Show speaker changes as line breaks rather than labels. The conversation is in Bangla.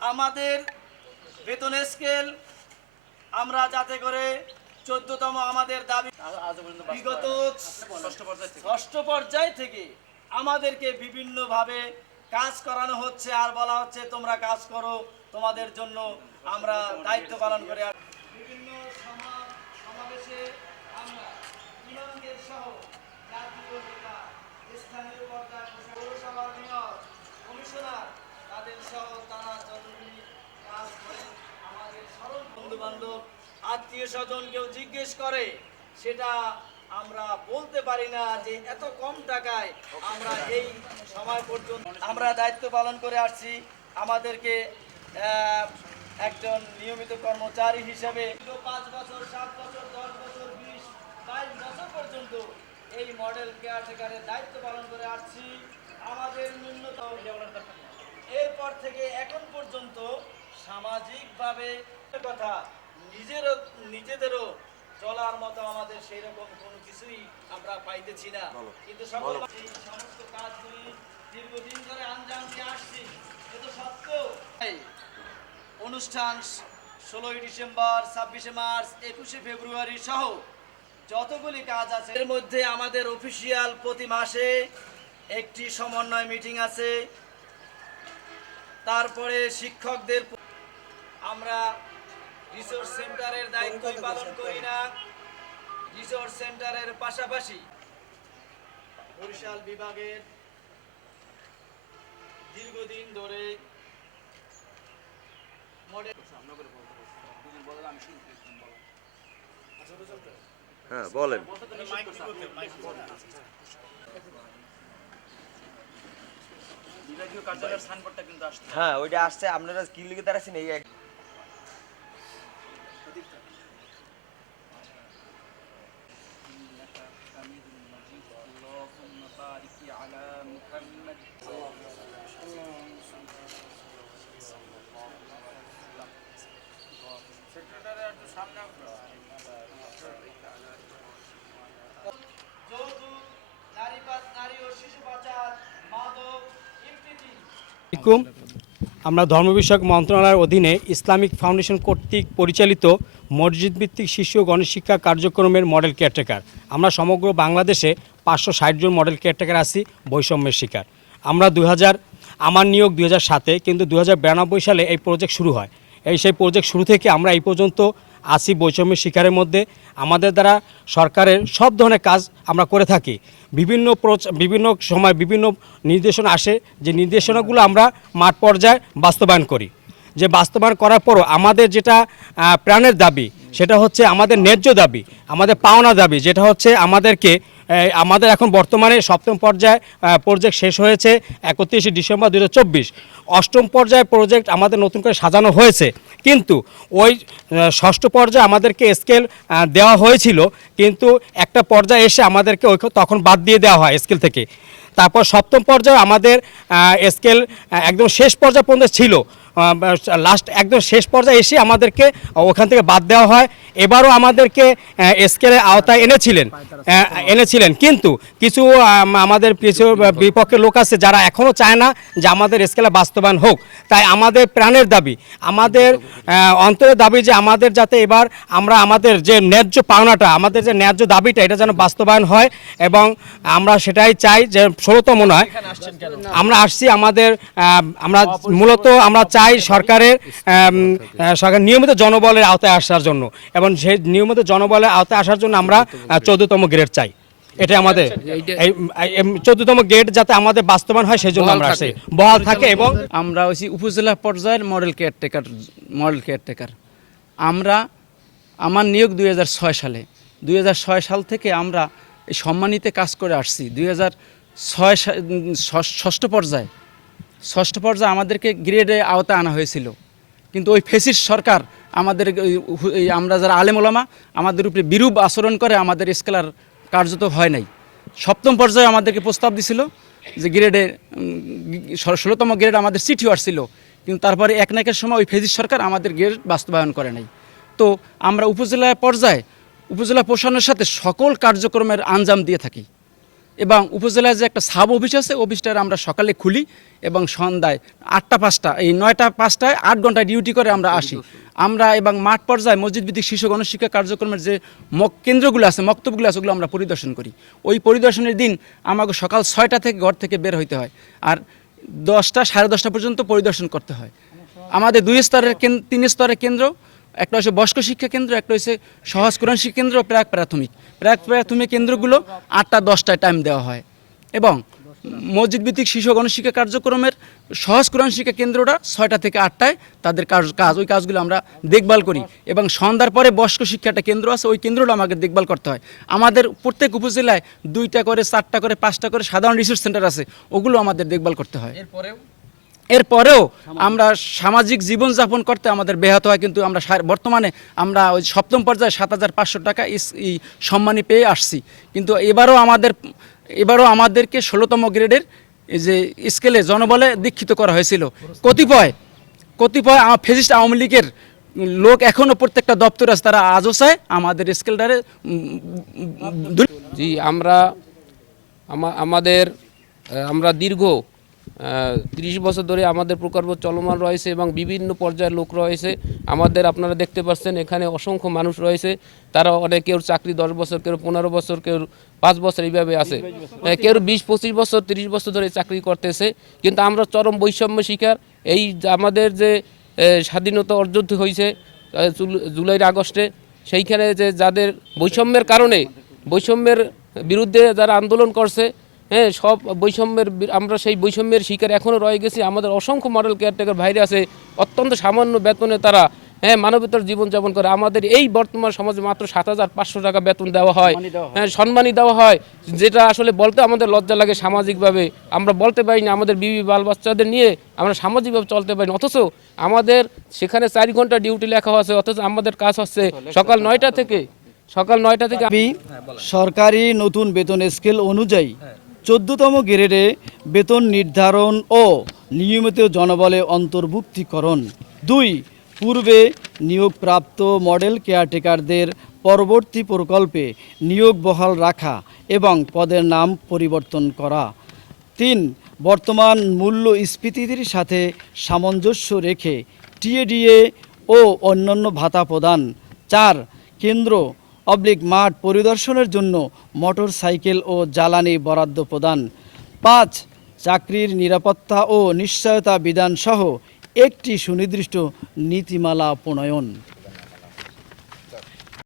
আমাদের বেতন স্কেল আমরা যাতে করে চোদ্দতম আমাদের দাবি বিগত ষষ্ঠ পর্যায় থেকে। আমাদেরকে বিভিন্নভাবে কাজ করানো হচ্ছে আর বলা হচ্ছে তোমরা কাজ করো তোমাদের জন্য আমরা দায়িত্ব পালন করে। বিভিন্ন সমাবেশে আমরা ইমামদের সহ জাতীয় নেতা স্থানীয় পর্যায়ে পৌরসভার মেয়র কমিশনার তাদের সহ তারা কাজ করে আমাদের সরল বন্ধু বান্ধব আত্মীয় স্বজন কেউ জিজ্ঞেস করে সেটা আমরা বলতে পারি না যে এত কম টাকায় আমরা এই সময় পর্যন্ত আমরা দায়িত্ব পালন করে আসছি। আমাদেরকে একজন নিয়মিত কর্মচারী হিসেবে পাঁচ বছর সাত বছর দশ বছর বিশ বাইশ বছর পর্যন্ত এই মডেল কেয়ারটেকারের দায়িত্ব পালন করে আসছি। আমাদের ন্যূনতম এরপর থেকে এখন পর্যন্ত সামাজিকভাবে কথা নিজেরও নিজেদেরও চলার মতো আমাদের সেই রকম কোনো কিছুই আমরা পাইতেছি না। কিন্তু সকল এই সমস্ত কাজগুলি দীর্ঘদিন ধরে আঞ্জাম দিয়ে আসছি। কিন্তু সত্ত্বেও অনুষ্ঠান ষোলোই ডিসেম্বর ছাব্বিশে মার্চ একুশে ফেব্রুয়ারি সহ যতগুলি কাজ আছে এর মধ্যে আমাদের অফিসিয়াল প্রতি মাসে একটি সমন্বয় মিটিং আছে। তারপরে শিক্ষকদের আমরা রিসোর্স সেন্টারের দায়িত্বই পালন করি না। রিসোর্স সেন্টারের পাশাপাশি বরিশাল বিভাগের দীর্ঘদিন ধরে মডেল
হ্যাঁ বলেন।
কার্যালয়ের সাইনবোর্ডটা কিন্তু আসছে।
হ্যাঁ ওইটা আসছে। আপনারা কি লিখে দাঁড়াচ্ছেন? এই এক-
যৌতুক নারী পাচ নারী ও শিশু পাচার মাদক ইত্যাদি
আমরা ধর্ম বিষয়ক মন্ত্রণালয়ের অধীনে ইসলামিক ফাউন্ডেশন কর্তৃক পরিচালিত মসজিদ ভিত্তিক শিশু গণশিক্ষা কার্যক্রমের মডেল কেয়ারটেকার আমরা সমগ্র বাংলাদেশে পাঁচশো ষাট জন মডেল কেয়ারটেকার আছি, বৈষম্যের শিকার। আমরা দু হাজার আমার নিয়োগ দু সাতে, কিন্তু দু হাজার বিরানব্বই সালে এই প্রজেক্ট শুরু হয়। এই সেই প্রজেক্ট শুরু থেকে আমরা এই পর্যন্ত আছি বৈষম্যের শিকারের মধ্যে। আমাদের দ্বারা সরকারের সব ধরনের কাজ আমরা করে থাকি। বিভিন্ন বিভিন্ন সময় বিভিন্ন নির্দেশনা আসে যে নির্দেশনাগুলো আমরা মাঠ পর্যায়ে বাস্তবায়ন করি। যে বাস্তবায়ন করার পরও আমাদের যেটা প্রাণের দাবি, সেটা হচ্ছে আমাদের ন্যায্য দাবি, আমাদের পাওনা দাবি, যেটা হচ্ছে আমাদেরকে আমাদের এখন বর্তমানে সপ্তম পর্যায়ে প্রজেক্ট শেষ হয়েছে একত্রিশে ডিসেম্বর দু হাজার চব্বিশ। অষ্টম পর্যায়ে প্রজেক্ট আমাদের নতুন করে সাজানো হয়েছে। কিন্তু ওই ষষ্ঠ পর্যায়ে আমাদেরকে স্কেল দেওয়া হয়েছিল। কিন্তু একটা পর্যায়ে এসে আমাদেরকে ওই তখন বাদ দিয়ে দেওয়া হয় স্কেল থেকে। তারপর সপ্তম পর্যায়ে আমাদের স্কেল একদম শেষ পর্যায়ে পর্যন্ত ছিল। লাস্ট একদম শেষ পর্যায়ে এসে আমাদেরকে ওখান থেকে বাদ দেওয়া হয়। এবারও আমাদেরকে স্কেলের আওতায় এনেছিলেন। এনেছিলেন। কিন্তু কিছু আমাদের কিছু বিপক্ষে লোক আছে যারা এখনও চায় না যে আমাদের স্কেলে বাস্তবায়ন হোক। তাই আমাদের প্রাণের দাবি আমাদের অন্তরের দাবি যে আমাদের যাতে এবার আমরা আমাদের যে ন্যায্য পাওনাটা আমাদের যে ন্যায্য দাবিটা এটা যেন বাস্তবায়ন হয় এবং আমরা সেটাই চাই যে ষোলোতম নয়। আমরা আসছি আমাদের আমরা মূলত আমরা চাই সরকারের সরকার নিয়মিত জনবলের আওতায় আসার জন্য এবং সেই নিয়মিত জনবলের আওতায় আসার জন্য আমরা চোদ্দতম গ্রেড চাই। এটা আমাদের এই চোদ্দতম গেট যাতে আমাদের বাস্তবায়ন হয় সেই জন্য আমরা আসছি বহাল থাকে এবং
আমরা হচ্ছি উপজেলা পর্যায়ের মডেল কেয়ারটেকার মডেল কেয়ারটেকার আমরা আমার নিয়োগ দুই হাজার ছয় সালে। দুই হাজার ছয় সাল থেকে আমরা এই সম্মানিতে কাজ করে আসছি। দুই ছয় ষষ্ঠ পর্যায়ে। ষষ্ঠ পর্যায়ে আমাদেরকে গ্রেডে আওতায় আনা হয়েছিল। কিন্তু ওই ফেসিস সরকার আমাদের আমরা যারা আলেমোলামা আমাদের উপরে বিরূপ আচরণ করে আমাদের স্কেলার কার্যত হয় নাই। সপ্তম পর্যায়ে আমাদেরকে প্রস্তাব দিছিল যে গ্রেডে ষোলোতম গ্রেড আমাদের চিঠি আসছিল কিন্তু তারপরে এক নাকের সময় ওই ফেজিস সরকার আমাদের গ্রেড বাস্তবায়ন করে নাই। তো আমরা উপজেলা পর্যায়ে, উপজেলা প্রশাসনের সাথে সকল কার্যক্রমের আঞ্জাম দিয়ে থাকি। এবং উপজেলায় যে একটা সাব অফিস আছে অফিসটার আমরা সকালে খুলি এবং সন্ধ্যায় আটটা পাঁচটা, এই নয়টা পাঁচটায় আট ঘণ্টা ডিউটি করে আমরা আসি। আমরা এবং মাঠ পর্যায়ে মসজিদ ভিত্তিক শিশু গণশিক্ষা কার্যক্রমের যে মক কেন্দ্রগুলো আছে, মক্তবগুলো আছে, ওগুলো আমরা পরিদর্শন করি। ওই পরিদর্শনের দিন আমাকে সকাল ছয়টা থেকে ঘর থেকে বের হইতে হয় আর দশটা সাড়ে দশটা পর্যন্ত পরিদর্শন করতে হয়। আমাদের দুই স্তরের তিন স্তরের কেন্দ্র একটা হচ্ছে বয়স্ক শিক্ষা কেন্দ্র, একটা হচ্ছে সহজ কোরআন শিক্ষা কেন্দ্র প্রাক প্রাথমিক। প্রাক প্রাথমিক কেন্দ্রগুলো আটটা, দশটায় টাইম দেওয়া হয়। এবং মসজিদ ভিত্তিক শিশু গণশিক্ষা কার্যক্রমের সহজ কোরআন শিক্ষা কেন্দ্রটা ছয়টা থেকে আটটায় তাদের কাজ ওই কাজগুলো আমরা দেখভাল করি। এবং সন্ধ্যার পরে বয়স্ক শিক্ষা একটা কেন্দ্র আছে, ওই কেন্দ্রটা আমাকে দেখভাল করতে হয়। আমাদের প্রত্যেক উপজেলায় দুইটা করে, চারটা করে, পাঁচটা করে সাধারণ রিসোর্স সেন্টার আছে, ওগুলো আমাদের দেখভাল করতে হয়।
এরপরেও
এরপরেও আমরা সামাজিক জীবনযাপন করতে আমাদের ব্যাহত হয়, কিন্তু আমরা বর্তমানে আমরা ওই সপ্তম পর্যায়ে সাত হাজার পাঁচশো টাকা সম্মানী পেয়ে আসছি। কিন্তু এবারও আমাদের, এবারও আমাদেরকে ষোলোতম গ্রেডের এই যে স্কেলে জনবলে দীক্ষিত করা হয়েছিল। কতিপয় কতিপয় ফেসিস্ট আওয়ামী লীগের লোক এখনও প্রত্যেকটা দপ্তর আছে, তারা আজও চায় আমাদের স্কেলটারে
জি, আমরা আমাদের আমরা দীর্ঘ তিরিশ বছর ধরে আমাদের প্রকল্প চলমান রয়েছে এবং বিভিন্ন পর্যায়ের লোক রয়েছে। আমাদের আপনারা দেখতে পাচ্ছেন এখানে অসংখ্য মানুষ রয়েছে। তারা অনেক কেউ চাকরি দশ বছর কেউ পনেরো বছর কেউ পাঁচ বছর এইভাবে আছে। কেউ বিশ পঁচিশ বছর তিরিশ বছর ধরে চাকরি করতেছে। কিন্তু আমরা চরম বৈষম্য শিকার। এই আমাদের যে স্বাধীনতা অর্জন হয়েছে জুলাইয়ের আগস্টে সেইখানে যে যাদের বৈষম্যের কারণে বৈষম্যের বিরুদ্ধে যারা আন্দোলন করছে হ্যাঁ সব বৈষম্যের আমরা সেই বৈষম্যের শিকার এখনও রয়ে গেছি। আমাদের অসংখ্য মডেল কেয়ারটেকার ভাইরে আছে অত্যন্ত সামান্য বেতনে তারা হ্যাঁ মানবতার জীবনযাপন করে। আমাদের এই বর্তমান সমাজে মাত্র সাত হাজার পাঁচশো টাকা বেতন দেওয়া হয়। হ্যাঁ। সম্মানই দেওয়া হয়। যেটা আসলে বলতে আমাদের লজ্জা লাগে সামাজিকভাবে। আমরা বলতে পারি না আমাদের বিবি বাল বাচ্চাদের নিয়ে আমরা সামাজিকভাবে চলতে পারি না। অথচ আমাদের সেখানে চার ঘণ্টা ডিউটি লেখা আছে অথচ আমাদের কাজ হচ্ছে সকাল নয়টা থেকে সকাল নয়টা থেকে
দাবি সরকারি নতুন বেতন স্কেল অনুযায়ী চোদ্দতম গ্রেডে বেতন নির্ধারণ ও নিয়মিত জনবলে অন্তর্ভুক্তিকরণ। দুই, পূর্বে নিয়োগপ্রাপ্ত মডেল কেয়ারটেকারদের পরবর্তী প্রকল্পে নিয়োগ বহাল রাখা এবং পদের নাম পরিবর্তন করা। তিন, বর্তমান মূল্য স্ফীতির সাথে সামঞ্জস্য রেখে টিএডিএ ও অন্যান্য ভাতা প্রদান। চার, কেন্দ্র অবলিক মাঠ পরিদর্শনের জন্য মোটর সাইকেল ও জ্বালানি বরাদ্দ প্রদান। পাঁচ, চাকরির নিরাপত্তা ও নিশ্চয়তা বিধানসহ একটি সুনির্দিষ্ট নীতিমালা প্রণয়ন।